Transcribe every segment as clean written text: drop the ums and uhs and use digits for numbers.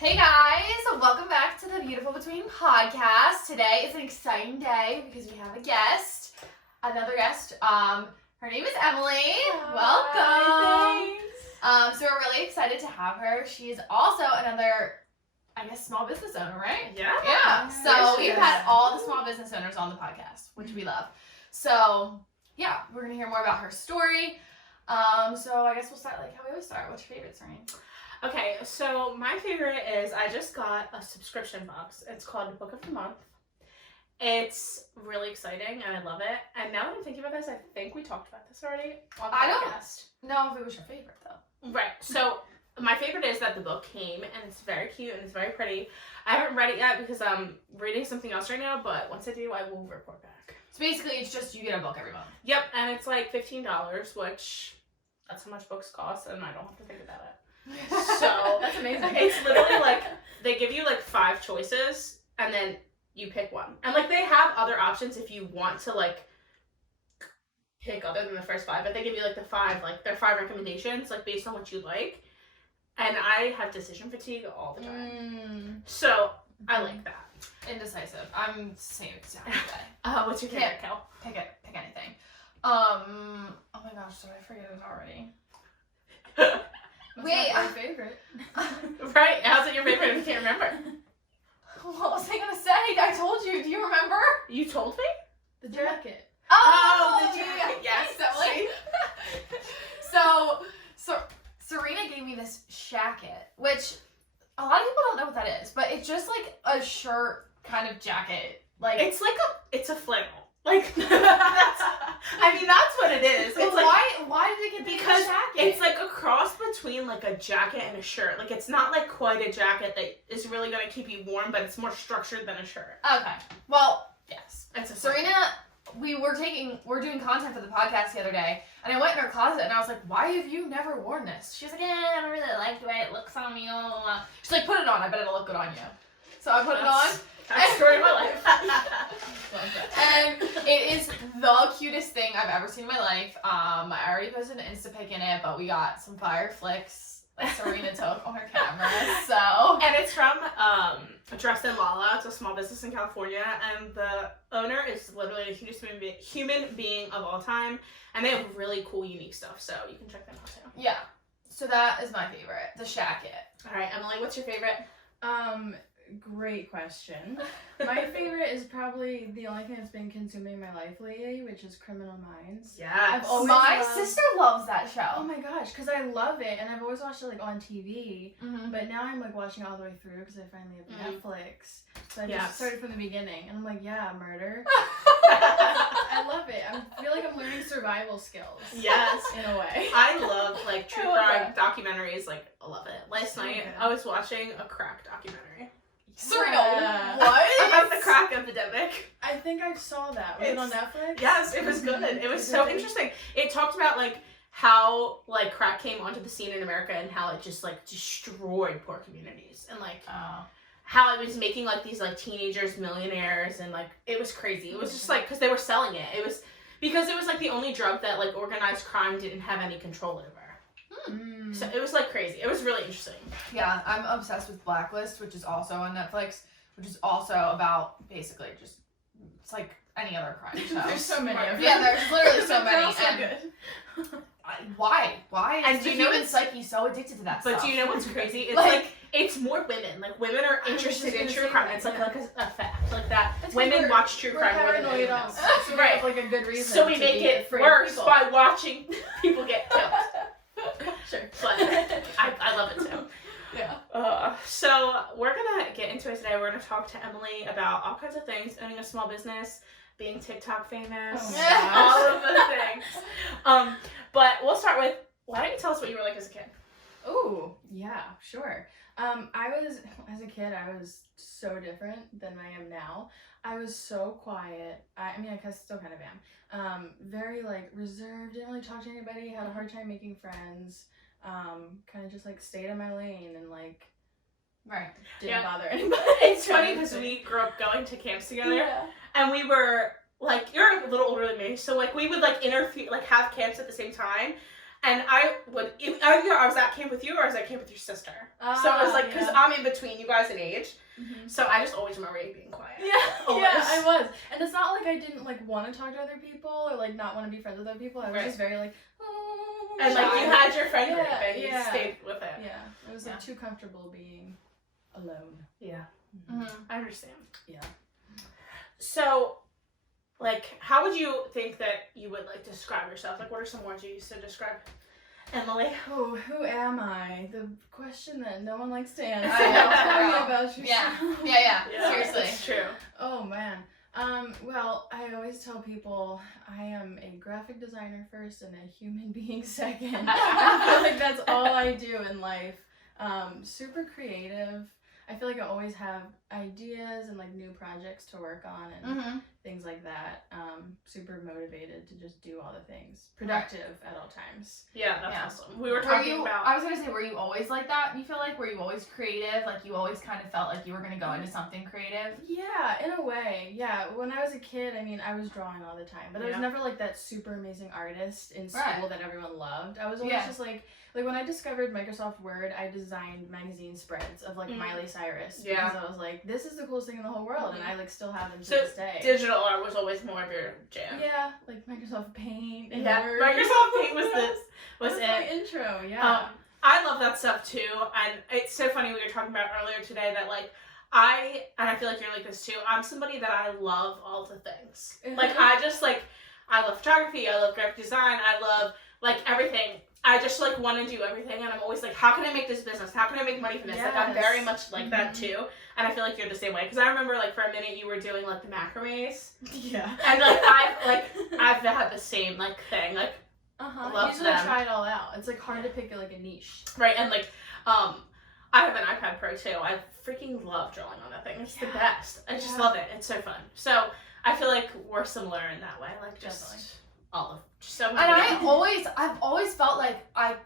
Hey guys, welcome back to the Beautiful Between podcast. Today is an exciting day because we have a guest, another guest. Her name is Emily. Hi, Welcome. thanks. So we're really excited to have her. She is also another, small business owner, right? Yeah. Yeah. So Yes, she we've is. had all the small business owners on the podcast, which we love. So yeah, we're gonna hear more about her story. So I guess we'll start like how we always start. What's your favorite, Serene? Okay, so my favorite is I just got a subscription box. It's called Book of the Month. It's really exciting and I love it. And now that I'm thinking about this, I think we talked about this already on the podcast. No, if it was your favorite though. Right. So my favorite is that the book came and it's very cute and it's very pretty. I haven't read it yet because I'm reading something else right now, but once I do, I will report back. So basically, it's just you get a book every month. Yep, and it's like $15, which that's how much books cost, and I don't have to think about it. So that's amazing. It's literally like they give you like 5 choices and then you pick one. And like they have other options if you want to like pick other than the first 5, but they give you like the 5, like their 5 recommendations like based on what you like. And I have decision fatigue all the time. So I like that. Indecisive. I'm same exact way. What's your favorite, Kel? Pick anything. Oh my gosh, did I forget it already? Wait, my favorite. Right? How's it your favorite if you can't remember? What was I gonna say? I told you. Do you remember? You told me? The jacket. Oh, the jacket. Yes. Emily. So Serena gave me this shacket, which a lot of people don't know what that is, but it's just like a shirt kind of jacket. Like it's a flannel. Like that's what it is. But It's like why did it get because a jacket? it's like a cross between like a jacket and a shirt. Like it's not like quite a jacket that is really gonna keep you warm, but it's more structured than a shirt. Okay. Well, Yes. It's a Serena, we're doing content for the podcast the other day, and I went in her closet and I was like, "Why have you never worn this?" She was like, I don't really like the way it looks on me. She's like, "Put it on. I bet it'll look good on you." So I put it on. That's the story of my life. And it is the cutest thing I've ever seen in my life. I already posted an Insta pic in it, but we got some fire flicks that Serena took on her camera. So And it's from Dressed in Lala. It's a small business in California, and the owner is literally the cutest human being of all time, and they have really cool, unique stuff. So you can check them out too. yeah, so that is my favorite, the shacket. All right, Emily, what's your favorite? Great question. My favorite is probably the only thing that's been consuming my life lately, which is Criminal Minds. Yes. I've always My loved- sister loves that show. Oh my gosh, because I love it, and I've always watched it like on TV, Mm-hmm. but now I'm like watching it all the way through because I finally have Netflix. So I Yes. just started from the beginning, and I'm like, yeah, murder. I love it. I feel like I'm learning survival skills. Yes. In a way. I love like true I love crime documentaries. Like I love it. Last So night good. I was watching a crack documentary. Serena, Yeah. what? About the crack epidemic. I think I saw that. Was it on Netflix? Yes, it was good. It was Is so it? interesting. It talked about like how like crack came onto the scene in America and how it just like destroyed poor communities and like Oh. how it was making like these like teenagers millionaires and like it was crazy. It was just like because they were selling it. It was because it was like the only drug that like organized crime didn't have any control over. Mm. So it was like crazy. It was really interesting. Yeah, I'm obsessed with Blacklist, which is also on Netflix, which is also about basically just, it's like any other crime show. There's so many of them. Yeah, there's literally so They're many. all so And good. why? And Is do the you know human what's- psyche so addicted to that But stuff? do you know what's crazy? It's Like- like it's more women. Like women are I was interested just in gonna true say crime. that, It's like yeah. a fact like that. That's 'cause Women we're- watch true We're crime more than paranoid anything also. else. So we Right. have like a good reason. So we to make be it afraid of worse people. by watching people get killed. Sure, but I love it too. Yeah. So we're gonna get into it today. We're gonna talk to Emily about all kinds of things: owning a small business, being TikTok famous, Oh my all gosh. of the things. But we'll start with. Why don't you tell us what you were like as a kid? Ooh, yeah, sure. As a kid, I was so different than I am now. I was so quiet. I mean, I still kind of am. Very, like, reserved, didn't really talk to anybody, had a hard time making friends, kind of just, like, stayed in my lane and, like, Right. didn't Yeah. bother anybody. It's funny kind of because thing. we grew up going to camps together, Yeah. and we were like, you're a little older than me, so like we would like interfere, like have camps at the same time. And I would either I was at camp with you or I was at camp with your sister. So it was like, because I'm in between you guys in age. Mm-hmm. So I just always remember you being quiet. Yeah, I was. And it's not like I didn't like want to talk to other people or like not want to be friends with other people. I was just very like, and like you had your friend group and you stayed with it. Yeah, it was like too comfortable being alone. Yeah, I understand. Yeah. So, like, how would you think that you would like describe yourself? Like, what are some words you use to describe Emily? Oh, who am I? The question that no one likes to answer. Tell me about yourself. Yeah. Seriously, it's true. Oh man. Well, I always tell people I am a graphic designer first and a human being second. I feel like that's all I do in life. Super creative. I feel like I always have ideas and like new projects to work on and things like that. Super motivated to just do all the things. Productive at all times. Yeah, that's awesome. We were talking about... I was going to say, were you always like that? You feel like, were you always creative? Like you always kind of felt like you were going to go into something creative? Yeah, in a way. Yeah, when I was a kid, I mean, I was drawing all the time. But I was never like that super amazing artist in school that everyone loved. I was always just like when I discovered Microsoft Word, I designed magazine spreads of like Miley Cyrus. Because I was like, this is the coolest thing in the whole world. And I like still have them to this day. Digital art was always more of your jam. Yeah, like Microsoft Paint and Word. Microsoft Paint was it. My intro, yeah. I love that stuff too. And it's so funny we were talking about earlier today that like I feel like you're like this too. I'm somebody that I love all the things. Like I just like, I love photography, I love graphic design, I love like everything. I just like want to do everything, and I'm always like, how can I make this business? How can I make money from this? Like I'm very much like that too, and I feel like you're the same way. Because I remember like for a minute you were doing like the macrames. Yeah. And like I've had the same like thing like. You just like try it all out. It's like hard to pick like a niche. Right, and like I have an iPad Pro too. I freaking love drawing on that thing. It's the best. I just love it. It's so fun. So I feel like we're similar in that way. Like just all of so many. And I've always felt like I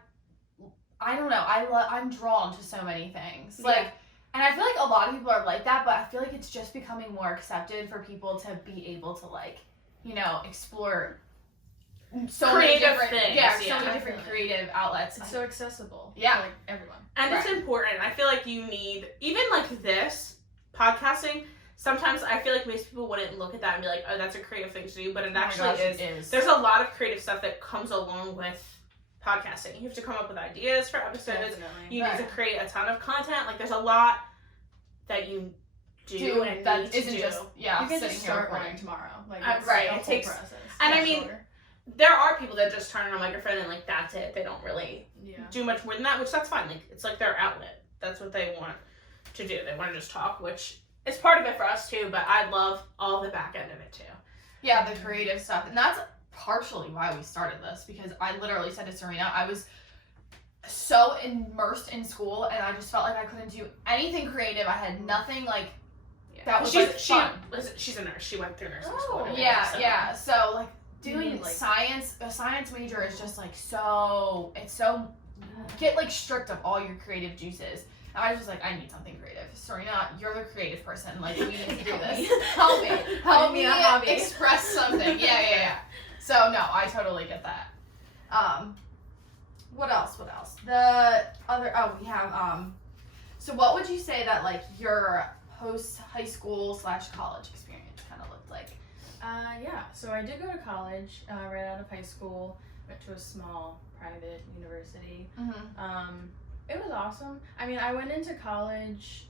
don't know. I'm drawn to so many things. Like, and I feel like a lot of people are like that, but I feel like it's just becoming more accepted for people to be able to like, you know, explore so creative many different things. So many different creative outlets. It's so accessible. Yeah. To, like everyone. And it's important. I feel like you need, even like this, podcasting, sometimes I feel like most people wouldn't look at that and be like, oh, that's a creative thing to do, but it actually is. There's a lot of creative stuff that comes along with podcasting. You have to come up with ideas for episodes. Definitely. You need to create a ton of content. Like there's a lot that you do and that need to isn't do. just you can just start one tomorrow. Like it's it takes process. And I mean, there are people that just turn on a microphone and like that's it. They don't really do much more than that, which that's fine. Like it's like their outlet. That's what they want to do. They want to just talk, which is part of it for us too. But I love all the back end of it too. Yeah, the creative stuff, and that's partially why we started this, because I literally said to Serena, I was so immersed in school, and I just felt like I couldn't do anything creative. I had nothing like that was fun. She's a nurse. She went through nursing school. Yeah. So like doing science, a science major is just like it's so get like stripped of all your creative juices. And I was just like, I need something creative. Serena, you're the creative person. Like, we need to do this. Help me express something. Yeah. So no, I totally get that. What else? The other we have so what would you say that like your post high school / college experience kind of looked like? So I did go to college right out of high school. Went to a small private university. It was awesome. I mean, I went into college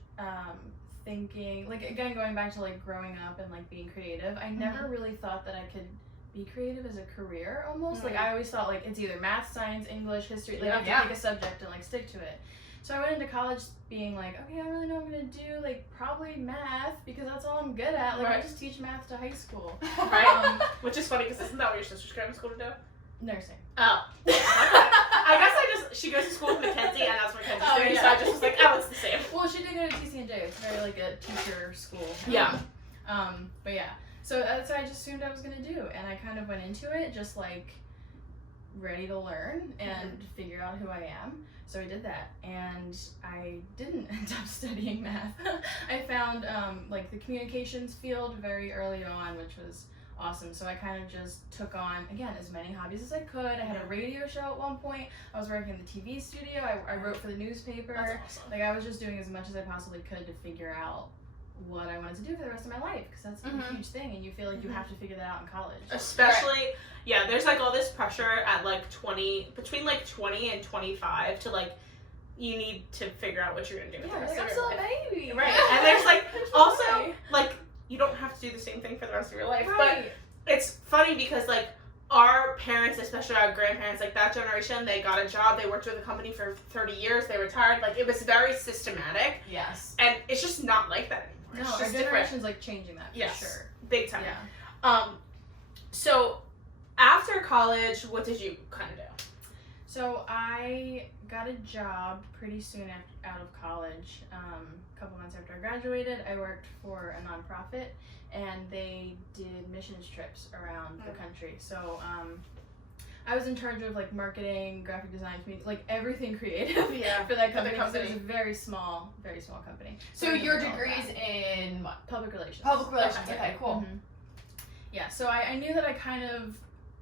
thinking, like, again, going back to like growing up and like being creative, I never really thought that I could be creative as a career almost. Like I always thought like it's either math, science, English, history, like you have to pick a subject and like stick to it. So I went into college being like, okay, I don't really know what I'm gonna do, like probably math because that's all I'm good at. Like I just teach math to high school. Right. Which is funny because isn't that what your sister's going to school to do? Nursing. Oh. I guess she goes to school with Mackenzie and that's Mackenzie's doing, so I just was like, oh, it's the same. Well, she did go to TCNJ. It's very like a teacher school. Yeah. But yeah. So that's what I just assumed I was gonna do, and I kind of went into it just like ready to learn and figure out who I am. So I did that, and I didn't end up studying math. I found like the communications field very early on, which was awesome. So I kind of just took on, again, as many hobbies as I could. I had a radio show at one point. I was working in the TV studio. I wrote for the newspaper. That's awesome. Like, I was just doing as much as I possibly could to figure out what I wanted to do for the rest of my life, because that's a huge thing, and you feel like you have to figure that out in college. Especially, there's like all this pressure at like between like 20 and 25 to like, you need to figure out what you're gonna do with the rest I'm of still your a life. baby. Right, and there's like also like, you don't have to do the same thing for the rest of your life, but it's funny because like our parents, especially our grandparents, like that generation, they got a job, they worked with a company for 30 years, they retired, like it was very systematic. Yes. And it's just not like that anymore. No, it's our just generation's like changing that for sure. Big time. Yeah. So after college, what did you kind of do? So I got a job pretty soon out of college. A couple months after I graduated, I worked for a nonprofit, and they did missions trips around the country. So I was in charge of like marketing, graphic design, like everything creative for that company. Because it was a very small company. So your degree's in what? Public relations. Public relations. Okay, cool. Mm-hmm. Yeah, so I knew that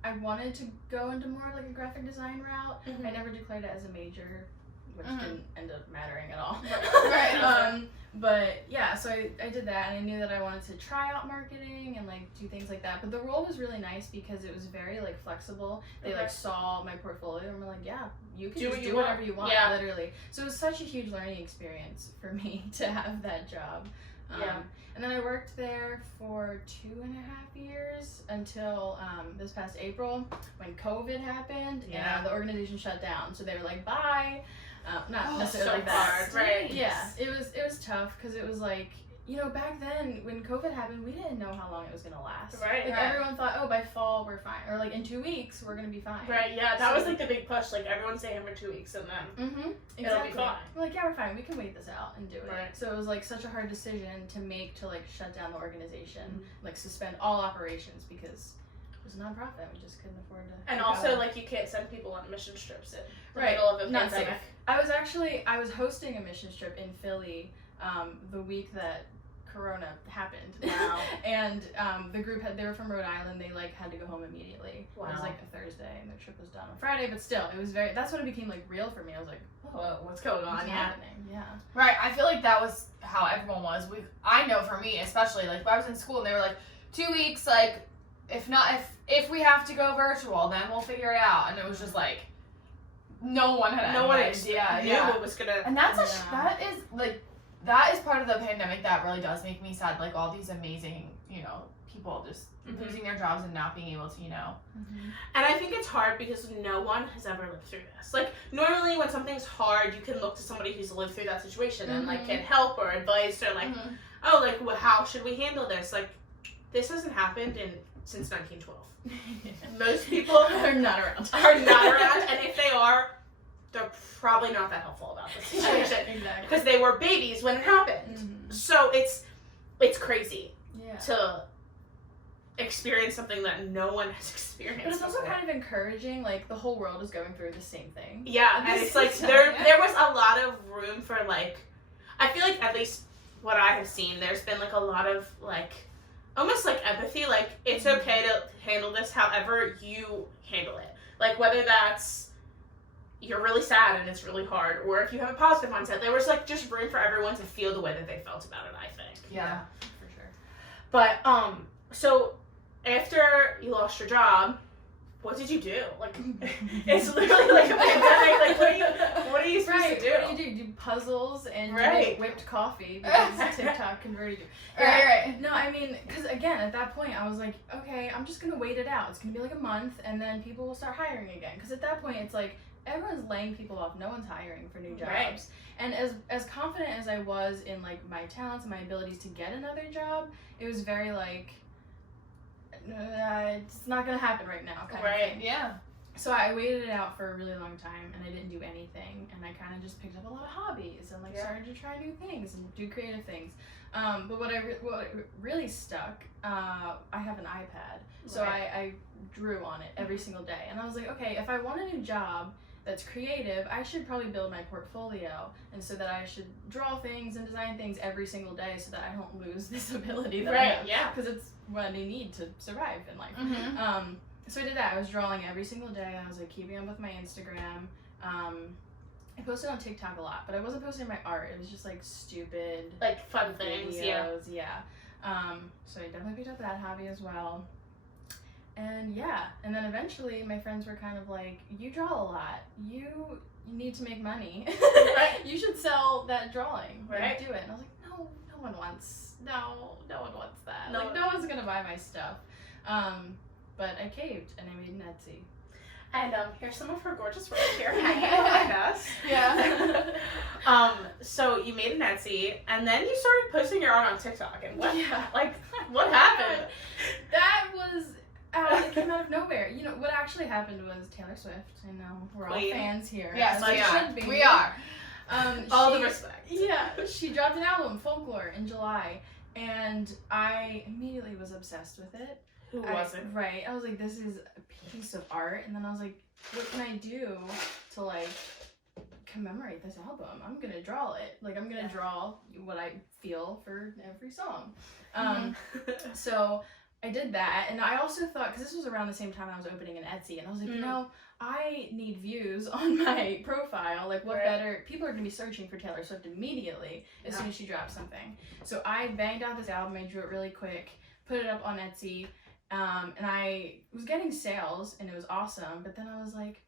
I wanted to go into more like a graphic design route. I never declared it as a major, which didn't end up mattering at all. Right. But yeah, so I did that, and I knew that I wanted to try out marketing and like do things like that. But the role was really nice because it was very like flexible. They like saw my portfolio and were like, yeah, you can just do whatever you want, literally. So it was such a huge learning experience for me to have that job. And then I worked there for 2.5 years until this past April when COVID happened and the organization shut down. So they were like, bye. Not necessarily so like that. Hard, right? Yeah, it was tough because it was like, you know, back then when COVID happened, we didn't know how long it was gonna last. Right. Like everyone thought, oh, by fall we're fine, or like in 2 weeks we're gonna be fine. Right. Yeah, that was like the big push. Like everyone's staying for 2 weeks, and then exactly. it'll be fine. We're like, yeah, we're fine. We can wait this out and do it. Right. So it was like such a hard decision to make to like shut down the organization, like suspend all operations because it was a nonprofit. We just couldn't afford to. And also, like, you can't send people on mission trips in the Right. middle of a Not pandemic. safe. I was hosting a mission trip in Philly the week that Corona happened. Wow. And the group they were from Rhode Island. They like had to go home immediately. Wow. It was like a Thursday, and the trip was done on Friday. But still, it was that's when it became like real for me. I was like, Whoa, what's going on? what's happening? Yeah. Right. I feel like that was how everyone was. I know for me, especially like when I was in school, and they were like 2 weeks. Like if we have to go virtual, then we'll figure it out. And it was just like no one had any idea. knew what was gonna. And that is part of the pandemic that really does make me sad. Like all these amazing, people just losing their jobs and not being able to, And I think it's hard because no one has ever lived through this. Like normally when something's hard, you can look to somebody who's lived through that situation and like get help or advice or like, oh, like how should we handle this? Like this hasn't happened since 1912. Most people are not around. And if they are, they're probably not that helpful about the situation. Exactly. Because they were babies when it happened. So it's crazy to experience something that no one has experienced. But it's also before. kind of encouraging, like the whole world is going through the same thing. Yeah, and it's like there was a lot of room for like, I feel like at least what I have seen, there's been like a lot of like, almost like empathy, like it's okay to handle this however you handle it. Like whether that's you're really sad and it's really hard, or if you have a positive mindset, there was like just room for everyone to feel the way that they felt about it, I think. Yeah, for sure. But so after you lost your job, what did you do? Like it's literally like a pandemic. Like what are you supposed to do? What do? You do puzzles and you make whipped coffee because TikTok converted you. Right. No, I mean, because again, at that point, I was like, okay, I'm just gonna wait it out. It's gonna be like a month, and then people will start hiring again. Because at that point, it's like everyone's laying people off. No one's hiring for new jobs. Right. And as confident as I was in like my talents and my abilities to get another job, it was very like, it's not gonna happen right now. Kind of thing. Yeah. So I waited it out for a really long time, and I didn't do anything, and I kind of just picked up a lot of hobbies and like started to try new things and do creative things. But what really stuck, I have an iPad, so I drew on it every single day, and I was like, okay, if I want a new job, that's creative, I should probably build my portfolio, and so that I should draw things and design things every single day so that I don't lose this ability that I have. Yeah. Because it's what I need to survive in life. Mm-hmm. So I did that. I was drawing every single day. I was like keeping up with my Instagram. I posted on TikTok a lot, but I wasn't posting my art. It was just like stupid, like fun things. videos. Yeah. So I definitely picked up that hobby as well. And yeah, and then eventually my friends were kind of like, you draw a lot. You need to make money. Right. You should sell that drawing. Like, Right. do it. And I was like, no one wants that. No Like, one- no one's gonna buy my stuff. But I caved and I made an Etsy. And here's some of her gorgeous work here hanging behind us. Yeah. So you made an Etsy, and then you started posting your art on TikTok, and what happened? That was it came out of nowhere. You know what actually happened was Taylor Swift. I know we're all Queen. fans here. Yes, as we are. should be. We are. All she- the respect. Yeah, she dropped an album, Folklore, in July, and I immediately was obsessed with it. Who wasn't? Right. I was like, this is a piece of art, and then I was like, what can I do to like commemorate this album? I'm gonna draw it. Like, I'm gonna draw what I feel for every song. So I did that, and I also thought, because this was around the same time I was opening an Etsy, and I was like, you know, I need views on my profile. Like, what better? People are gonna be searching for Taylor Swift immediately as soon as she drops something. So I banged out this album. I drew it really quick, put it up on Etsy, and I was getting sales, and it was awesome. But then I was like,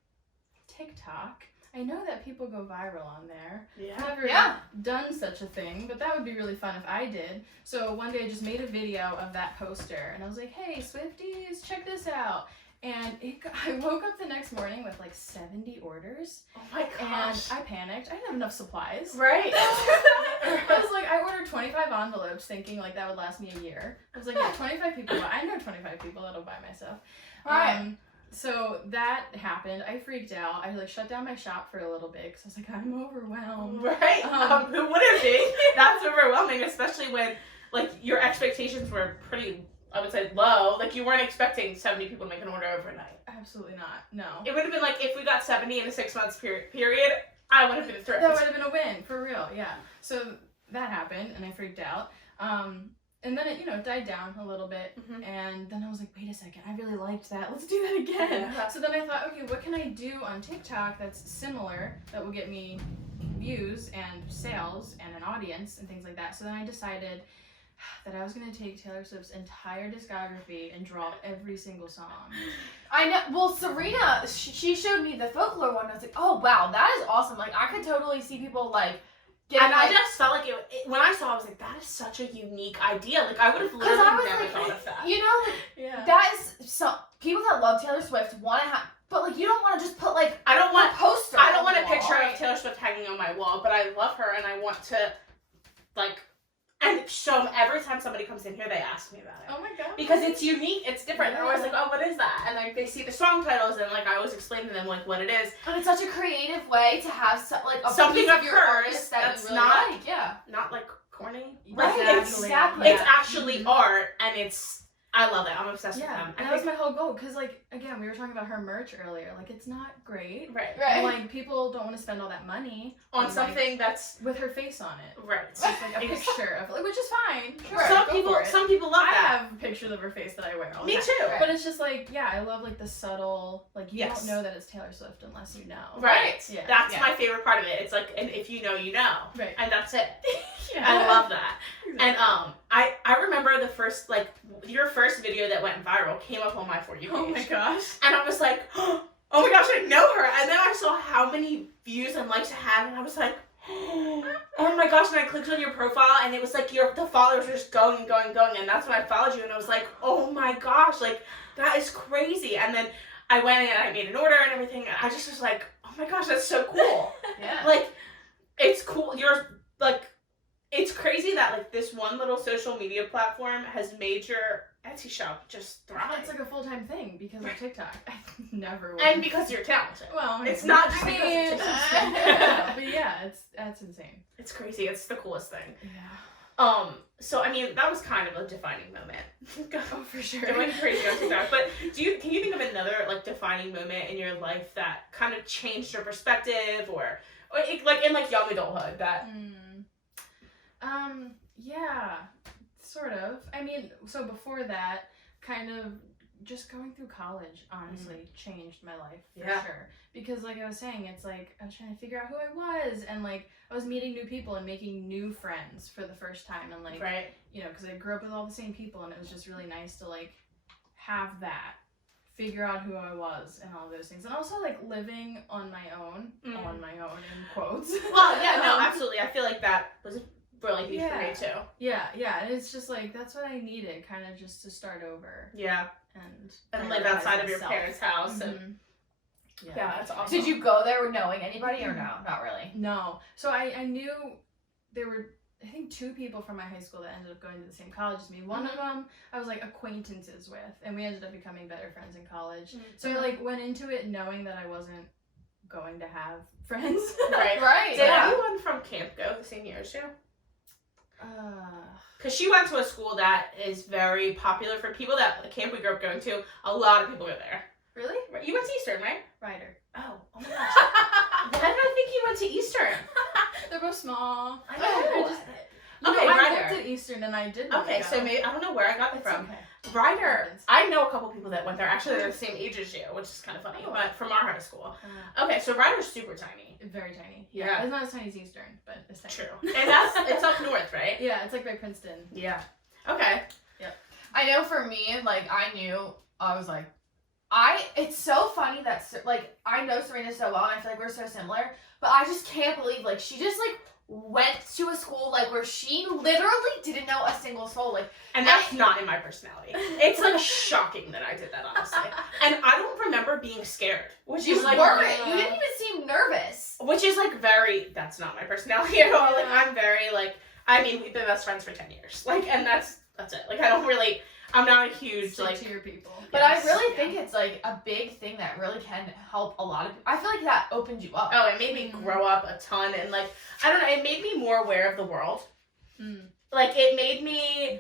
TikTok. I know that people go viral on there. I've never done such a thing, but that would be really fun if I did. So one day I just made a video of that poster, and I was like, hey, Swifties, check this out. And I woke up the next morning with like 70 orders. Oh my gosh. And I panicked. I didn't have enough supplies. Right. I was like, I ordered 25 envelopes thinking like that would last me a year. I was like, yeah, 25 people. I know 25 people that'll buy my stuff. Right. So that happened. I freaked out. I like shut down my shop for a little bit because I was like, I'm overwhelmed. Right. Who wouldn't be? That's overwhelming, especially when like your expectations were pretty, I would say, low. Like, you weren't expecting 70 people to make an order overnight. Absolutely not. No. It would have been like, if we got 70 in a 6 months period, I would have been thrilled. That would have been a win, for real, yeah. So that happened, and I freaked out. And then it, died down a little bit, and then I was like, wait a second, I really liked that. Let's do that again. Yeah. So then I thought, okay, what can I do on TikTok that's similar, that will get me views and sales and an audience and things like that. So then I decided that I was going to take Taylor Swift's entire discography and draw every single song. I know. Well, Serena, she showed me the Folklore one. I was like, oh wow, that is awesome. Like, I could totally see people like getting. And I just felt like it when I saw it, I was like, that is such a unique idea. Like, I would have literally never thought of that. You know, that is some people that love Taylor Swift want to have, but like, you don't want to just put like I don't want a poster. I don't want a on the picture wall. of Taylor Swift hanging on my wall, but I love her and I want to like. And so every time somebody comes in here, they ask me about it. Oh my god. Because it's unique, it's different. Yeah. They're always like, oh, what is that? And like they see the song titles and like I always explain to them like what it is. But it's such a creative way to have like a Something piece of of your hers artist that that's you really not- like. Yeah. Not like corny. Right, Like, exactly. It's actually art and I love it. I'm obsessed with them. And that was my whole goal, because like, again, we were talking about her merch earlier. Like, it's not great. Right. And, like, people don't want to spend all that money On something like, that's with her face on it. right. It's just like a picture of, like, which is fine. Sure, some go people for it. some people love I that. have pictures of her face that I wear all the Me time. too. But it's just like, yeah, I love like the subtle, like you Yes. don't know that it's Taylor Swift unless you know. Right. Yeah. That's Yeah. my favorite part of it. It's like, and if you know, you know. Right. And that's it. Yeah. I love that. Exactly. And I remember the first like your first video that went viral came up on my For You page. Oh my gosh. And I was like, oh my gosh, I know her. And then I saw how many views and likes it had, and I was like, oh my gosh. And I clicked on your profile, and it was like the followers were just going and going and going. And that's when I followed you, and I was like, oh my gosh, like that is crazy. And then I went and I made an order and everything. And I just was like, oh my gosh, that's so cool. Yeah. Like, it's cool. You're like, it's crazy that like this one little social media platform has made your Etsy shop just thrive. It's like a full-time thing because of TikTok. I never would. And because you're talented. well, It's not just I because mean, it's just yeah, but yeah, that's insane. It's crazy. It's the coolest thing. Yeah. So I mean, that was kind of a defining moment. Oh, for sure. It went crazy on TikTok. But can you think of another like defining moment in your life that kind of changed your perspective, or like in like young adulthood that? Yeah, sort of. I mean, so before that, kind of just going through college honestly changed my life for sure. Because like I was saying, it's like I was trying to figure out who I was, and like I was meeting new people and making new friends for the first time, and like you know, because I grew up with all the same people, and it was just really nice to like have that, figure out who I was and all those things, and also like living on my own in quotes. Well, yeah, no, absolutely. I feel like that was really huge for me too. Yeah, and it's just like that's what I needed, kind of just to start over. Yeah. And live outside of your parents' house and yeah, that's awesome. Did you go there knowing anybody or no? Not really. No. So I knew there were, I think, 2 people from my high school that ended up going to the same college as me. One of them I was like acquaintances with, and we ended up becoming better friends in college. So I like went into it knowing that I wasn't going to have friends. Right. Did anyone from camp go the same year as you? Because she went to a school that is very popular for people that the camp we grew up going to. A lot of people go there. Really? You went to Eastern, right? Ryder. Oh my gosh. Why did I think you went to Eastern? They're both small. I know. I looked at Eastern and I did. Okay, so maybe I don't know where I got it from. Okay. Ryder. I know a couple people that went there. Actually, they're the same age as you, which is kind of funny. But from our high school. Okay, so Ryder's super tiny. Very tiny. Yeah. It's not as tiny as Eastern, but it's tiny. True. And it's up north, right? Yeah, it's like by Princeton. Yeah. Okay. Yep. I know for me, like I was like, it's so funny that like I know Serena so well, and I feel like we're so similar, but I just can't believe like she just like went to a school like where she literally didn't know a single soul, like, and that's not in my personality. It's like shocking that I did that, honestly. And I don't remember being scared, which is like you didn't even seem nervous, which is like that's not my personality at all. Like I'm very like, I mean, we've been best friends for 10 years, like, and that's it. Like I'm not a huge stick like to your people. But I really think it's like a big thing that really can help a lot of people. I feel like that opened you up. Oh, it made me grow up a ton, and like I don't know, it made me more aware of the world. Like it made me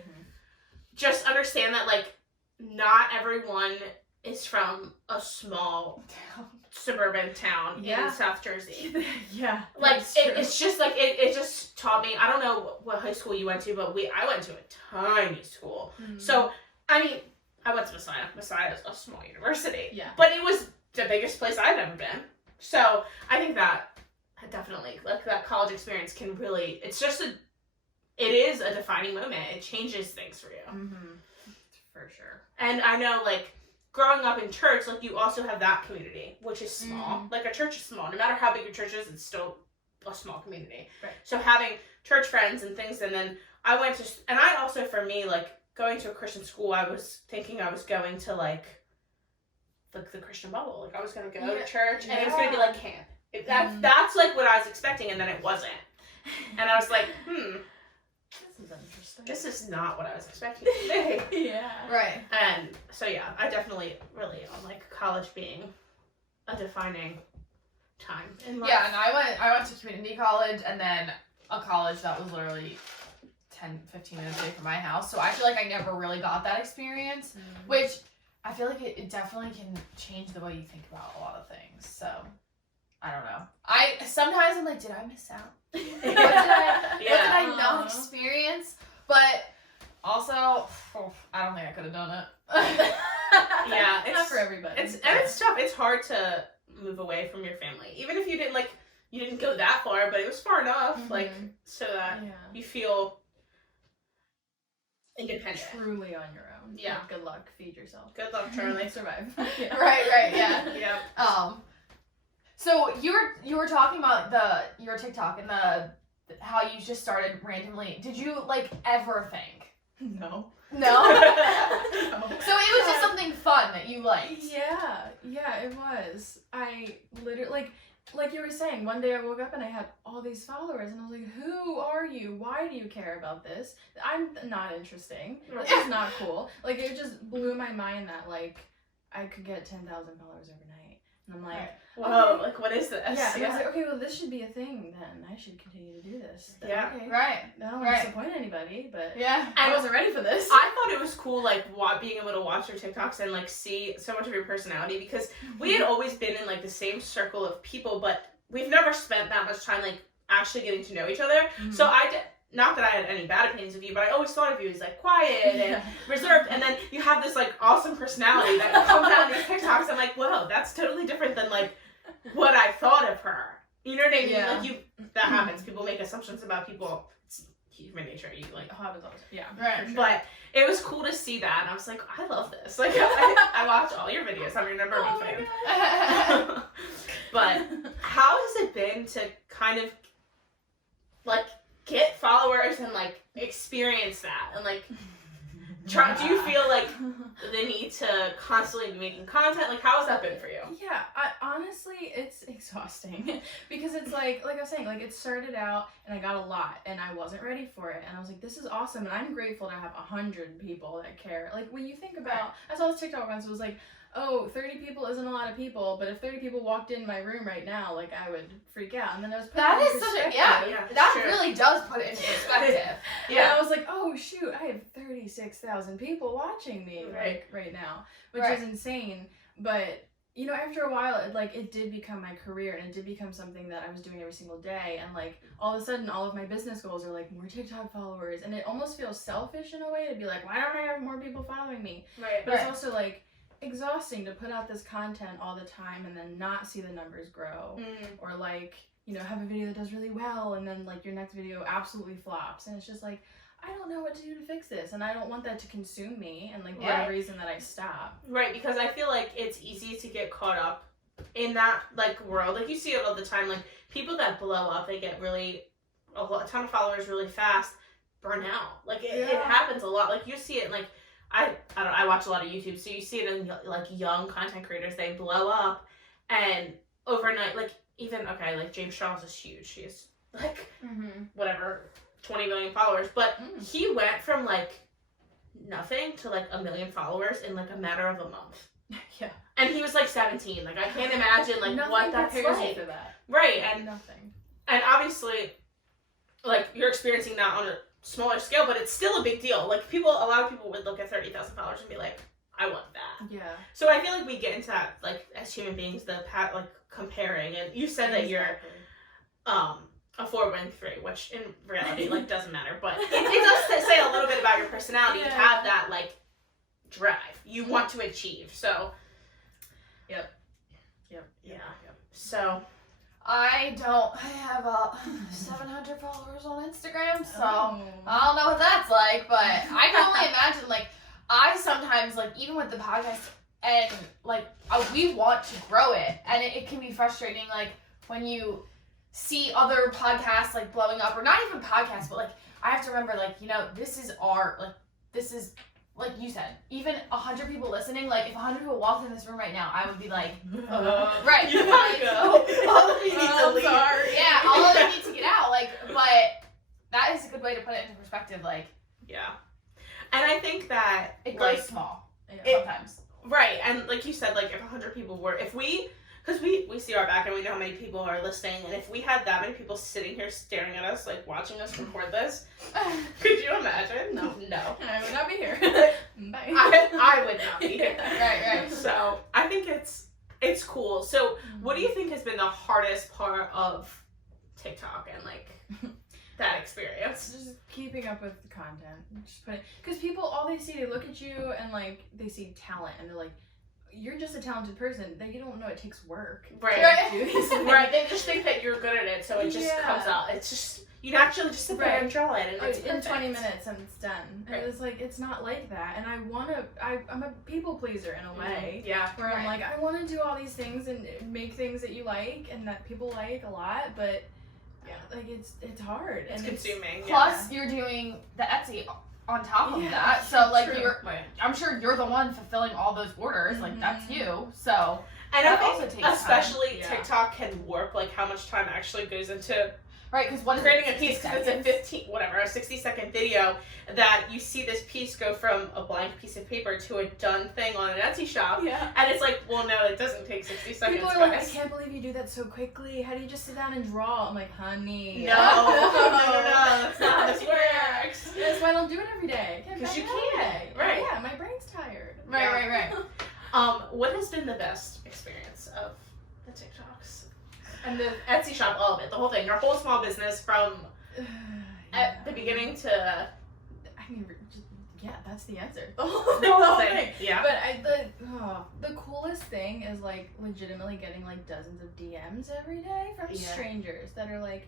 just understand that like not everyone is from a small suburban town in South Jersey. Yeah. Like it's just like it just taught me. I don't know what high school you went to, but I went to a tiny school. So I mean, I went to Messiah. Messiah is a small university. Yeah. But it was the biggest place I'd ever been. So I think that definitely like that college experience can really. It is a defining moment. It changes things for you. For sure. And I know like growing up in church, like you also have that community, which is small. Like a church is small. No matter how big your church is, it's still a small community. Right. So having church friends and things, and then I went to, and I also, for me, like going to a Christian school, I was thinking I was going to like the Christian bubble. Like I was going to go to church, and it was going to be like camp. That's like what I was expecting, and then it wasn't. And I was like, This is interesting. this is not what I was expecting today. Yeah. Right. And so yeah, I definitely really on like college being a defining time in life. Yeah, and I went to community college, and then a college that was literally 10-15 minutes away from my house. So I feel like I never really got that experience, which I feel like it definitely can change the way you think about a lot of things. So I don't know. Sometimes I'm like, did I miss out? What did I not experience? But also, I don't think I could have done it. Yeah, It's not for everybody. It's tough. It's hard to move away from your family, even if you didn't go that far, but it was far enough, like so that you feel independent, truly on your own. Yeah. Like, good luck. Feed yourself. Good luck, Charlie. Survive. Right. Yeah. Yeah. So you were talking about your TikTok and how you just started randomly. Did you like ever think? No. No? No. So it was just something fun that you liked. Yeah, it was. I literally, like you were saying, one day I woke up and I had all these followers, and I was like, who are you? Why do you care about this? I'm not interesting. This is not cool. Like, it just blew my mind that, like, I could get 10,000 followers overnight. And I'm like, whoa, like, what is this? Yeah, and I was like, okay, well, this should be a thing then. I should continue to do this. Yeah. Okay. Right. I don't want to disappoint anybody. anybody, but Yeah. I wasn't ready for this. I thought it was cool, like, being able to watch your TikToks and, like, see so much of your personality, because we had always been in, like, the same circle of people, but we've never spent that much time, like, actually getting to know each other. So not that I had any bad opinions of you, but I always thought of you as, like, quiet and reserved, and then you have this, like, awesome personality that comes out in these TikToks. I'm like, whoa, that's totally different than, like, what I thought of her. You know what I mean? Yeah. Like, that happens. People make assumptions about people. It's human nature. You, like, happens all the time. Yeah. Right. For sure. but it was cool to see that, and I was like, I love this. Like, I watch all your videos. I'm your number one fan. But how has it been to kind of, like, get followers and, like, experience that? And, like, do you feel, like, the need to constantly be making content? Like, how has that been for you? Yeah, honestly, it's exhausting because it's like I was saying, like, it started out and I got a lot and I wasn't ready for it, and I was like, this is awesome, and I'm grateful to have 100 people that care. Like, when you think about, I saw this TikTok once, it was like, oh, 30 people isn't a lot of people, but if 30 people walked in my room right now, like, I would freak out. And then I was putting That it in is such a, perspective. yeah, it's that true. really does put it into perspective. And I was like, oh shoot, I have 36,000 people watching me right now, which is insane. But you know, after a while, it did become my career, and it did become something that I was doing every single day. And like, all of a sudden, all of my business goals are like more TikTok followers, and it almost feels selfish in a way to be like, why don't I have more people following me? Right. But it's also like exhausting to put out this content all the time and then not see the numbers grow, or like, you know, have a video that does really well and then like your next video absolutely flops, and it's just like, I don't know what to do to fix this, and I don't want that to consume me and like be a reason that I stop. Right, because I feel like it's easy to get caught up in that, like, world. Like, you see it all the time, like, people that blow up, they get a ton of followers really fast, burn out. Like, it happens a lot. Like, you see it, like, I watch a lot of YouTube, so you see it in, like, young content creators. They blow up, and overnight, like, even, okay, like, James Charles is huge. He is, like, whatever, 20 million followers. But he went from, like, nothing to, like, 1 million followers in, like, a matter of a month. Yeah. And he was, like, 17. Like, I can't imagine, like, nothing what that's prepares like. you for that. Right, and Nothing. And obviously, like, you're experiencing that on a smaller scale, but it's still a big deal. Like, a lot of people would look at 30,000 followers and be like, I want that. Yeah. So I feel like we get into that, like, as human beings, like, comparing. And you said that you're a 4-1-3, which in reality, like, doesn't matter. But it does say a little bit about your personality. You have that, like, drive. You want to achieve. So. Yep. Yeah. So. I have 700 followers on Instagram, so I don't know what that's like, but I can only imagine, like, I sometimes, like, even with the podcast, and, like, we want to grow it, and it can be frustrating, like, when you see other podcasts, like, blowing up, or not even podcasts, but, like, I have to remember, like, you know, this is art, like, this is, like you said, even 100 people listening, like, if 100 people walked in this room right now, I would be like, right, You like, gotta go. all of you need to leave. Sorry. Yeah, all of you need to get out, like, but that is a good way to put it into perspective, like. Yeah. And I think that It like, goes small it- sometimes. right, and like you said, like, if 100 people were, because we see our back and we know how many people are listening, and if we had that many people sitting here staring at us, like, watching us record this, could you imagine? No. I would not be here. Bye. I would not be here. Right. So I think it's cool. So what do you think has been the hardest part of TikTok and, like, that experience? Just keeping up with the content. Because people, all they see, they look at you and, like, they see talent, and they're like, you're just a talented person. You don't know it takes work. Right. To do these things. Right. They just think that you're good at it, so it just comes out. It's just, you naturally just sit there and draw it, and it's in perfect. 20 minutes and it's done. Right. And it's like, it's not like that. And I'm a people pleaser in a way. Yeah. Where I'm like, I want to do all these things and make things that you like and that people like a lot, but like, it's hard. It's and consuming. Plus, you're doing the Etsy on top of that, so, like, I'm sure you're the one fulfilling all those orders, like, that's you, so. And that I also think takes especially time. TikTok can warp, like, how much time actually goes into Right, because what is creating it, a piece, because it's a 60-second video, that you see this piece go from a blank piece of paper to a done thing on an Etsy shop, and it's like, well, no, it doesn't take 60 seconds, People are like, I guys. can't believe you do that so quickly. How do you just sit down and draw? I'm like, honey. No, that's not how this works. don't do it every day. Because you bang it every can't, day. right. Yeah, my brain's tired. Right. What has been the best experience of the TikToks and the Etsy shop? All of it, the whole thing, your whole small business from at the beginning to. I mean, yeah, that's the answer. The whole thing. Yeah. But the coolest thing is like legitimately getting like dozens of DMs every day from strangers that are like,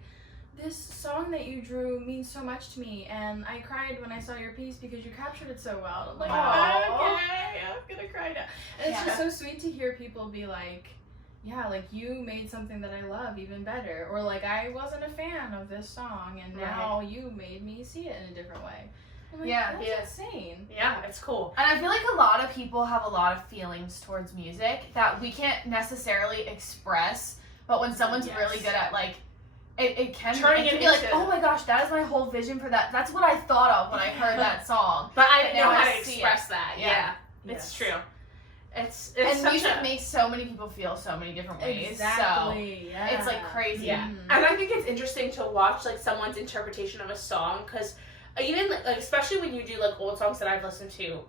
this song that you drew means so much to me, and I cried when I saw your piece because you captured it so well. I'm like, okay, I'm gonna cry now. And it's just so sweet to hear people be like, yeah, like you made something that I love even better, or like I wasn't a fan of this song and now you made me see it in a different way. I'm like, that's insane. Yeah, it's cool. And I feel like a lot of people have a lot of feelings towards music that we can't necessarily express, but when someone's really good at like it can be like, oh my gosh, that is my whole vision for that. That's what I thought of when I heard that song. But I didn't know how to express that. Yeah. It's true. It's and music makes so many people feel so many different ways. Exactly. So it's like crazy. Yeah. And I think it's interesting to watch like someone's interpretation of a song, because even like especially when you do like old songs that I've listened to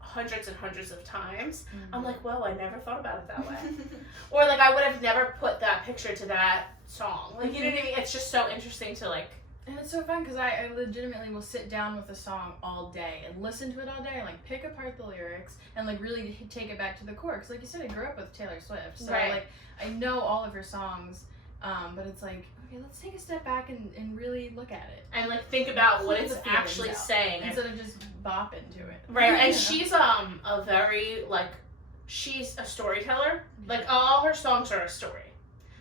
hundreds and hundreds of times, I'm like, well, I never thought about it that way. Or like I would have never put that picture to that song. Like, you know what I mean? It's just so interesting to like. And it's so fun because I legitimately will sit down with a song all day and listen to it all day and like pick apart the lyrics and like really take it back to the core. Because like you said, I grew up with Taylor Swift, so like I know all of her songs, but it's like, okay, let's take a step back and really look at it and like think about what it's actually saying instead of just bopping to it. Right. And she's a very like, she's a storyteller. Like all her songs are a story.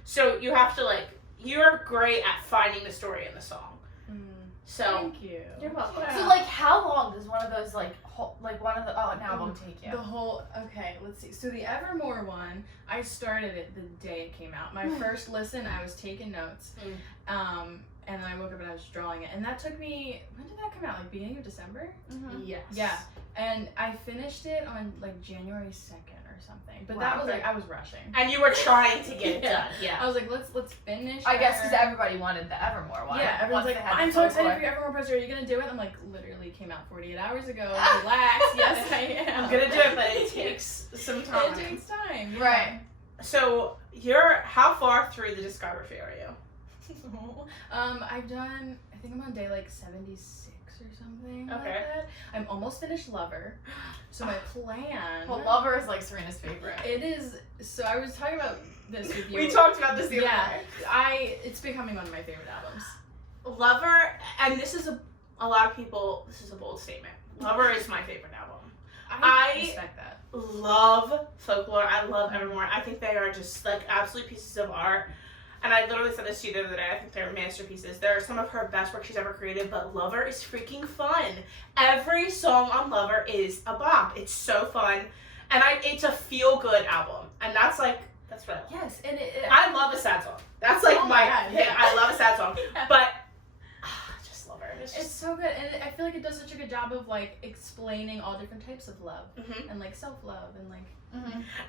So you have to like, you're great at finding the story in the song. So thank you. You're welcome. So like, how long does one of those an album take you? The whole let's see. So the Evermore one, I started it the day it came out. My first listen, I was taking notes, and then I woke up and I was drawing it, and that took me. When did that come out? Like beginning of December? Yes. Yeah, and I finished it on like January 2nd or something. But that was like I was rushing. And you were trying to get it done. Yeah. I was like, let's finish. I guess because everybody wanted the Evermore one. Yeah, everyone's like, I'm so excited for your Evermore poster. Are you gonna do it? I'm like, literally came out 48 hours ago. Relax. Yes, I am. I'm gonna do it, but it takes some time. It takes time. Yeah. Right. So how far through the discography are you? I've done. I think I'm on day like 76 or something. Like that. I'm almost finished Lover. So my plan. Well, Lover is like Serena's favorite. It is. So I was talking about this with you. We talked about this the other day. It's becoming one of my favorite albums. Lover, and this is a lot of people. This is a bold statement. Lover is my favorite album. I respect that. Love Folklore. I love Evermore. I think they are just like absolute pieces of art. And I literally said this to you the other day. I think they're masterpieces. They're some of her best work she's ever created, but Lover is freaking fun. Every song on Lover is a bop. It's so fun. And it's a feel-good album. And that's what I love. Yes, and I love a sad song. That's like I love a sad song. But just love her. It's so good. And I feel like it does such a good job of like explaining all different types of love. And like self-love and like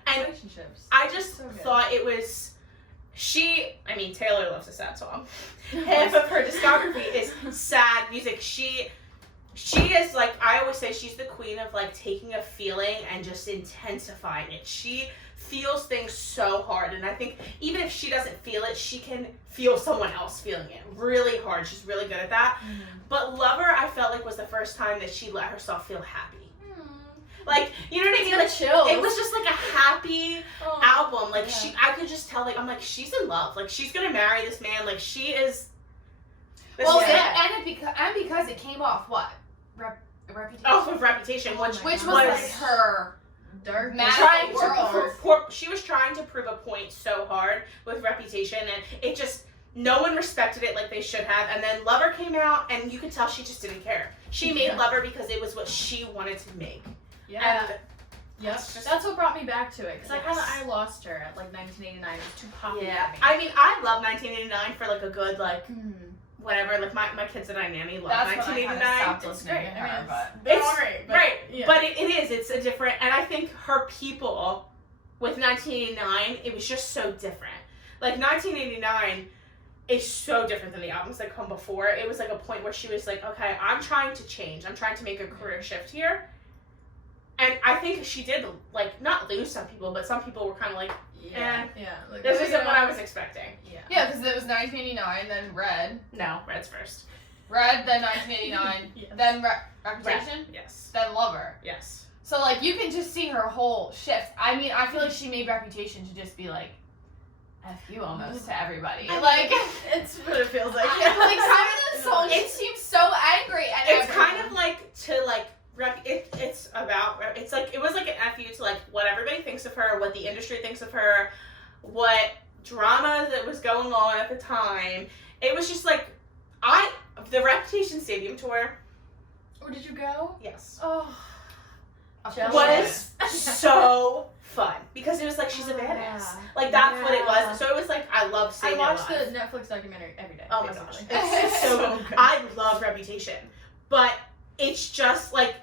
and relationships. I just thought it was... Taylor loves a sad song. Half of her discography is sad music. She is like, I always say she's the queen of like taking a feeling and just intensifying it. She feels things so hard, and I think even if she doesn't feel it, she can feel someone else feeling it really hard. She's really good at that. But Lover, I felt like was the first time that she let herself feel happy. Like, you know what I mean? Like, chills. It was just like a happy album. Like, I could just tell, like, I'm like, she's in love. Like, she's gonna marry this man. Like, she is. Well, because it came off what? Reputation. Off of Reputation, which was like her dark magical world. She was trying to prove a point so hard with Reputation, and it just. No one respected it like they should have. And then Lover came out, and you could tell she just didn't care. She made Lover because it was what she wanted to make. Yeah. That's what brought me back to it. Because I lost her at like 1989. It was too popular. Yeah. I mean, I love 1989 for like a good like whatever. Like my kids and I nanny love 1989. It's great. It's great. Right. Yeah. But it is. It's a different. And I think her people with 1989, it was just so different. Like 1989. is so different than the albums that come before. It was like a point where she was like, okay, I'm trying to change. I'm trying to make a career shift here. And I think she did, like, not lose some people, but some people were kind of like, like, this isn't what I was expecting. Yeah, because it was 1989, then Red. No, Red's first. Red, then 1989, Yes. then Reputation, Yes. then Lover. Yes. So, like, you can just see her whole shift. I mean, I feel like she made Reputation to just be like, F you almost to everybody. Like, it's what it feels like. like some of the songs It's- seem so angry at It's everyone. kind of like to, like, it's about, it's like, it was like an FU to, like, what everybody thinks of her, what the industry thinks of her, what drama that was going on at the time. It was just like, the Reputation Stadium tour. Oh, did you go? Yes. Oh. Was so fun because it was like she's a badass. Like that's what it was. So it was like I love seeing I watch it live. the Netflix documentary every day. Oh my gosh, basically. it's so good. good. I love Reputation, but it's just like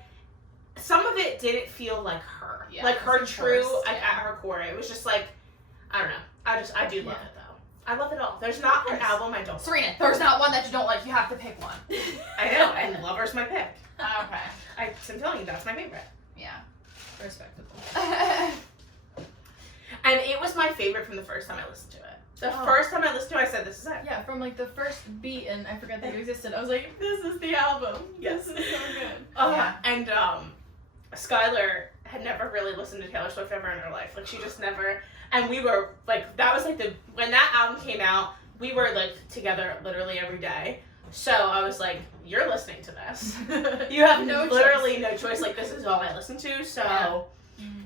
some of it didn't feel like her. Yeah, like her it's true forced, like, yeah. at her core. It was just like I don't know. I do love it though. I love it all. There's not an album I don't. Serena, there's not one that you don't like. You have to pick one. I know, and Lover's my pick. Okay. I'm telling you, that's my favorite. Yeah. Respectable. And it was my favorite from the first time I listened to it. The Oh. first time I listened to it, I said, this is it. Yeah, from like the first beat, and I forgot that it existed. I was like, this is the album. Yes. This is so good. Yeah. And Skylar had never really listened to Taylor Swift ever in her life. Like, she just never, and we were, like, that was like when that album came out, we were, like, together literally every day. So I was like, you're listening to this. You have literally no choice. Like, this is all I listen to, so. Yeah.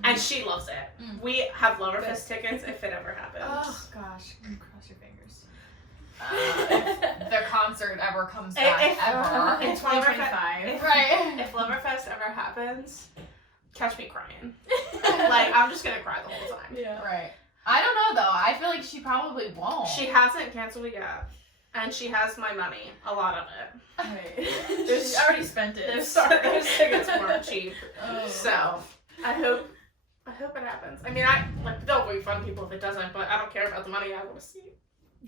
And she loves it. Mm. We have Loverfest tickets if it ever happens. Oh gosh, cross your fingers. If their concert ever comes back, If- ever. In 2025. Right. If Loverfest ever happens, catch me crying. Like, I'm just gonna cry the whole time. Yeah. Right. I don't know, though. I feel like she probably won't. She hasn't canceled it yet. And she has my money. A lot of it. Right. There's- She already spent it. Those tickets weren't cheap. Oh. So, I hope it happens. I mean, they'll refund people if it doesn't, but I don't care about the money. I want to see it.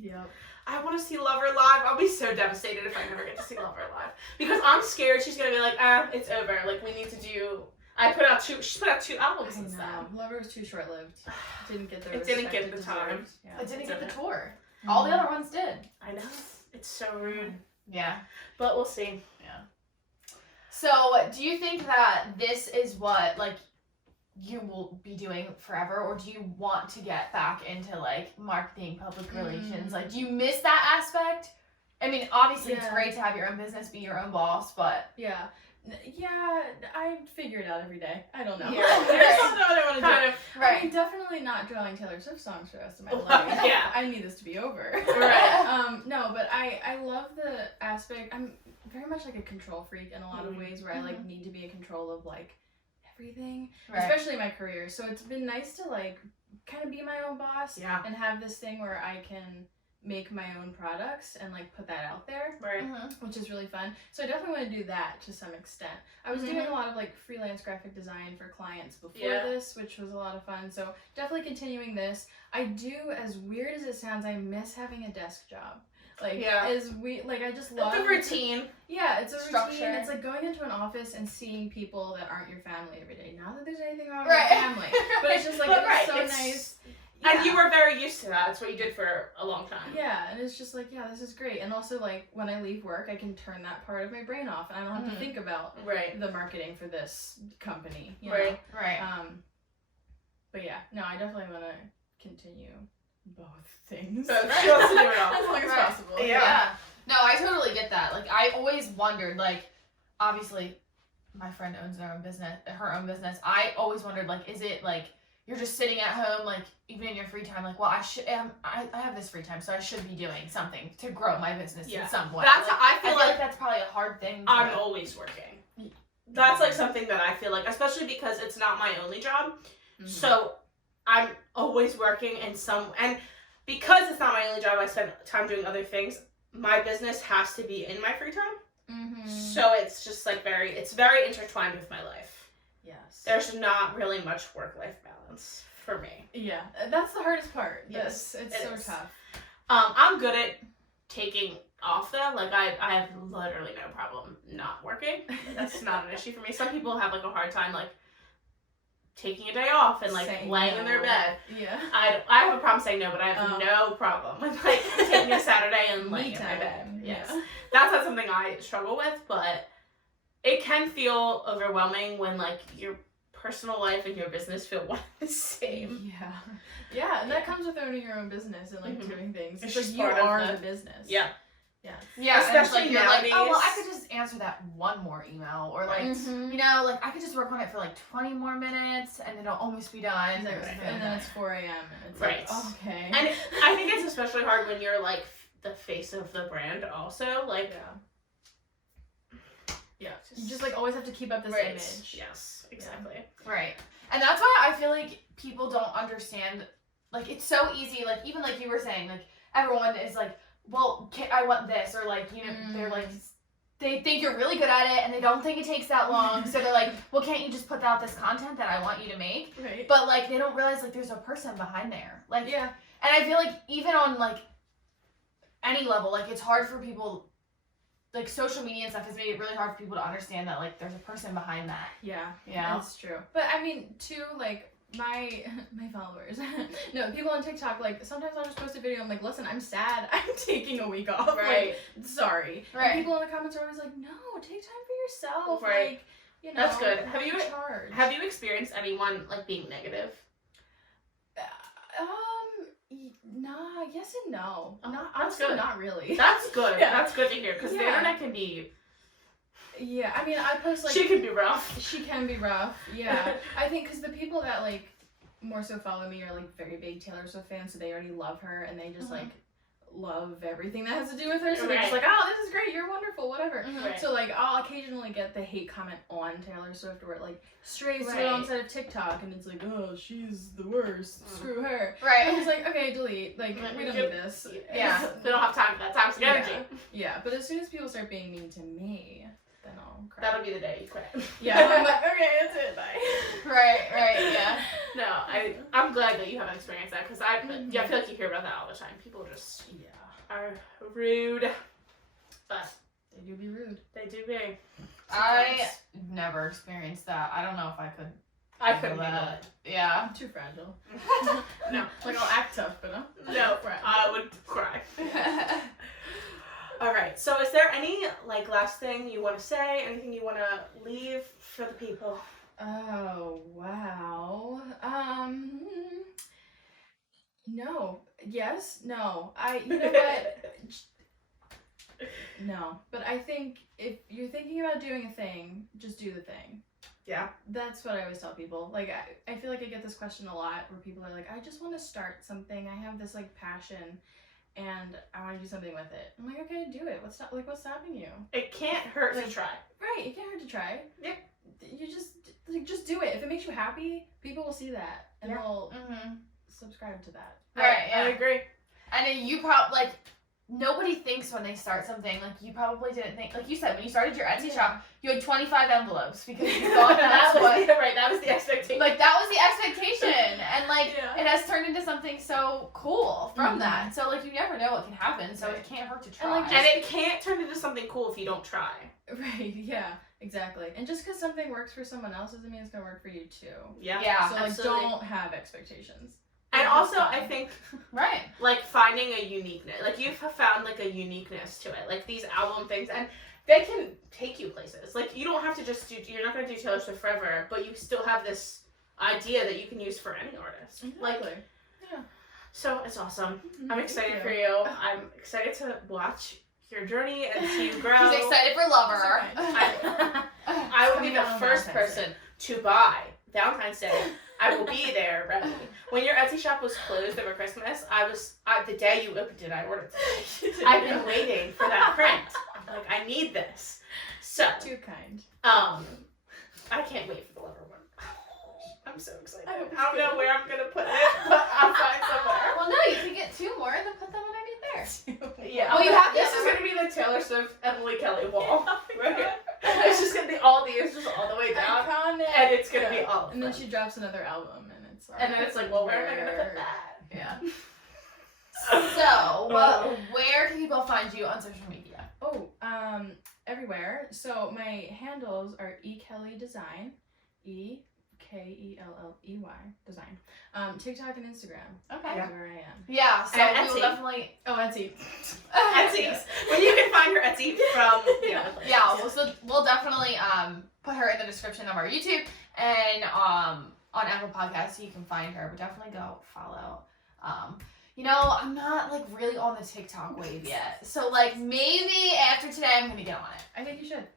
Yep. I want to see Lover live. I'll be so devastated if I never get to see Lover live. Because I'm scared she's going to be like, it's over. Like, we need to do... She's put out 2 albums since then. Lover was too short-lived. Didn't get the It didn't respect get it the time. deserved. Yeah. It didn't get the Okay. tour. All the other ones did. I know. It's so rude. Yeah. But we'll see. So, do you think that this is what, like, you will be doing forever, or do you want to get back into, like, marketing, public relations? Like, do you miss that aspect? I mean, obviously, it's Yeah. great to have your own business, be your own boss, but... Yeah. Yeah, I figure it out every day. I don't know. Yeah. I just don't know what I want to do. Kind of. I mean, definitely not drawing Taylor Swift songs for the rest of my life. Yeah. I need this to be over. Right. No, but I love the aspect. I'm very much like a control freak in a lot of ways where I like need to be in control of like everything, especially my career. So it's been nice to like kind of be my own boss and have this thing where I can make my own products and like put that out there. Right. Which is really fun. So I definitely want to do that to some extent. I was doing a lot of like freelance graphic design for clients before this, which was a lot of fun. So definitely continuing this. I do, as weird as it sounds, I miss having a desk job. Like, I just love the routine. Yeah, it's a Structure. routine. It's like going into an office and seeing people that aren't your family every day. Not that there's anything wrong with Right. my family, but it's just like it's so It's- nice. And you were very used to that. It's what you did for a long time. Yeah, and it's just like, yeah, this is great. And also, like, when I leave work, I can turn that part of my brain off, and I don't have to think about the marketing for this company. You know? Right. But yeah, no, I definitely want to continue both things. So she wants to do it all. As long as Right. possible. Yeah. No, I totally get that. Like, I always wondered, like, obviously, my friend owns her own business. I always wondered, like, is it, like, you're just sitting at home, like, even in your free time, like, well, I have this free time, so I should be doing something to grow my business in some way. That's like, I feel like that's probably a hard thing. I'm always working. That's like something that I feel like, especially because it's not my only job. So I'm always working in and because it's not my only job, I spend time doing other things. My business has to be in my free time. So it's just like it's very intertwined with my life. Yes. There's not really much work-life balance for me. Yeah, that's the hardest part. Yes, It's it so is. tough. I'm good at taking off though. Like I have literally no problem not working. That's not an issue for me. Some people have like a hard time like taking a day off and like Saying laying in their no. bed. Yeah. I have a problem saying no, but I have no problem with like taking a Saturday and Me laying in my bed. time. Yes. Yeah. That's not something I struggle with, but it can feel overwhelming when like your personal life and your business feel one and the same. Yeah, and that comes with owning your own business and like doing things. It's It's like just you part of are the- the business. Yeah. Yeah, Especially and you're like, oh, well, I nowadays. could just answer that one more email, or like, Mhm. you know, like I could just work on it for like 20 more minutes, and it'll almost be done. And then, Or something and like then that. it's 4 a.m. and it's Right. like, okay. And I think it's especially hard when you're like the face of the brand also. Like Yeah. You just like always have to keep up this Right. image. Yes, exactly. Right. And that's why I feel like people don't understand, like, it's so easy, like, even like you were saying, like, everyone is like, well, I want this, or like, you know, they're like, they think you're really good at it, and they don't think it takes that long, so they're like, well, can't you just put out this content that I want you to make? Right. But, like, they don't realize, like, there's a person behind there. Like, Yeah. and I feel like even on, like, any level, like, it's hard for people, like, social media and stuff has made it really hard for people to understand that, like, there's a person behind that. Yeah. Yeah. That's true. But I mean, too, like, my followers, no, people on TikTok, like, sometimes I'll just post a video, I'm like, listen, I'm sad, I'm taking a week off, Right. like, sorry. Right. And people in the comments are always like, no, take time for yourself, Right. like, you know. That's good. Have you- recharge. Have you experienced anyone like being negative? Nah, yes and no. Oh, Not, that's honestly, good. not really. That's good. Yeah. That's good to hear because the Yeah. internet can be. Yeah, I mean, I post, like, She can be rough. she can be rough, yeah. I think because the people that, like, more so follow me are, like, very big Taylor Swift fans, so they already love her, and they just, like, love everything that has to do with her, so they're just Right. like, oh, this is great, you're wonderful, whatever. Right. So, like, I'll occasionally get the hate comment on Taylor Swift where it, like, strays to the Right. wrong side of TikTok, and it's like, oh, she's the worst, screw her. Right. And it's like, okay, delete, like, Right, we we don't could- need this. Yeah. They don't have time for that. Time's Yeah. energy. Yeah, but as soon as people start being mean to me, then I'll cry. That'll be the day you quit. Yeah, I'm like, okay, that's it, bye. Right, yeah. No, I'm glad that you haven't experienced that because I feel like you hear about that all the time. People just are rude, but They do be rude. they do be. I Sometimes. never experienced that. I don't know if I could. I couldn't handle that. Yeah. I'm too fragile. No. Like, I'll act tough, but I'm No, fragile. I would cry. All right. So, is there any like last thing you want to say? Anything you want to leave for the people? Oh, wow. No. Yes. No. You know what? No. But I think if you're thinking about doing a thing, just do the thing. Yeah. That's what I always tell people. Like, I feel like I get this question a lot where people are like, I just want to start something. I have this, like, passion, and I want to do something with it. I'm like, okay, do it. What's stopping you? It can't hurt to try. Right. It can't hurt to try. Yep. You just do it. If it makes you happy, people will see that, and Yeah. they'll Mm-hmm. subscribe to that. Right, I yeah. agree. And then you probably, like, nobody thinks when they start something, like, you probably didn't think, like you said, when you started your Etsy shop, you had 25 envelopes because you thought that's what, that was the expectation. like, that was the expectation. And, like, Yeah. it has turned into something so cool from Mhm. that. So, like, you never know what can happen, so Right. it can't hurt to And, try. like, and it can't turn into something cool if you don't try. Right. Yeah. Exactly. And just because something works for someone else doesn't mean it's gonna work for you too. Yeah, So like, absolutely. don't have expectations. And It's also, fine. I think right. like finding a uniqueness, like you've found like a uniqueness to it, like these album things, and they can take you places. Like you don't have to just do. You're not gonna do Taylor Swift forever, but you still have this idea that you can use for any artist. Like, Exactly. Yeah. so it's awesome. I'm Thank excited you. for you. I'm excited to watch your journey and see you grow. She's excited for Lover. I will be Coming the out on first Valentine's person to buy Valentine's Day. I will be there ready. When your Etsy shop was closed over Christmas, the day you opened it, I ordered it. I've been waiting for that print. I'm like, I need this. So, Too kind. I can't wait for the Lover one. I'm so excited. I hope it's I don't know good. where I'm gonna put it, but I'll find somewhere. Well, no, you can get 2 more and then put them underneath there. Yeah. Well, you have this the is other- gonna be the Taylor Swift Emily Kelley wall. Oh my Right? God. It's just gonna be all these, just all the way down. Iconic. And it's gonna be all of And then them. she drops another album, and it's like. And then it's like, well, where am I gonna put that? Yeah. So, where can people find you on social media? Oh, everywhere. So my handles are Kelley Design, Kelley Design. TikTok and Instagram. Okay. Is where I am. Yeah. So And we will Etsy. Etsy. Etsy. But you can find her Etsy from the other place. Yeah. So we'll definitely put her in the description of our YouTube and on Apple Podcasts. You can find her. But definitely go follow. I'm not like really on the TikTok wave yet. So like maybe after today I'm gonna get on it. I think you should.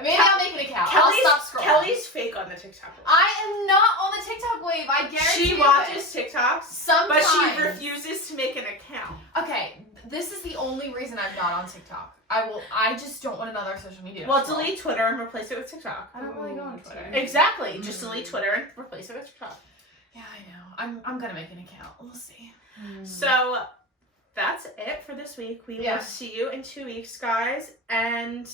Maybe I'll make an account. I'll stop scrolling. Kelly's fake on the TikTok. I am not on the TikTok wave. I guarantee She you watches it. TikToks, Sometimes. but she refuses to make an account. Okay, this is the only reason I'm not on TikTok. I just don't want another social media. Well, delete Twitter and replace it with TikTok. I don't really go on Twitter. Exactly. Just delete Twitter and replace it with TikTok. Yeah, I know. I'm gonna make an account. We'll see. So that's it for this week. We will see you in 2 weeks, guys. And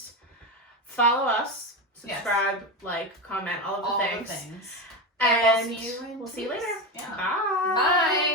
follow us, subscribe, like, comment, all of the things. The things. And we'll see you in we'll 2 see you weeks. later. Yeah. Bye. Bye.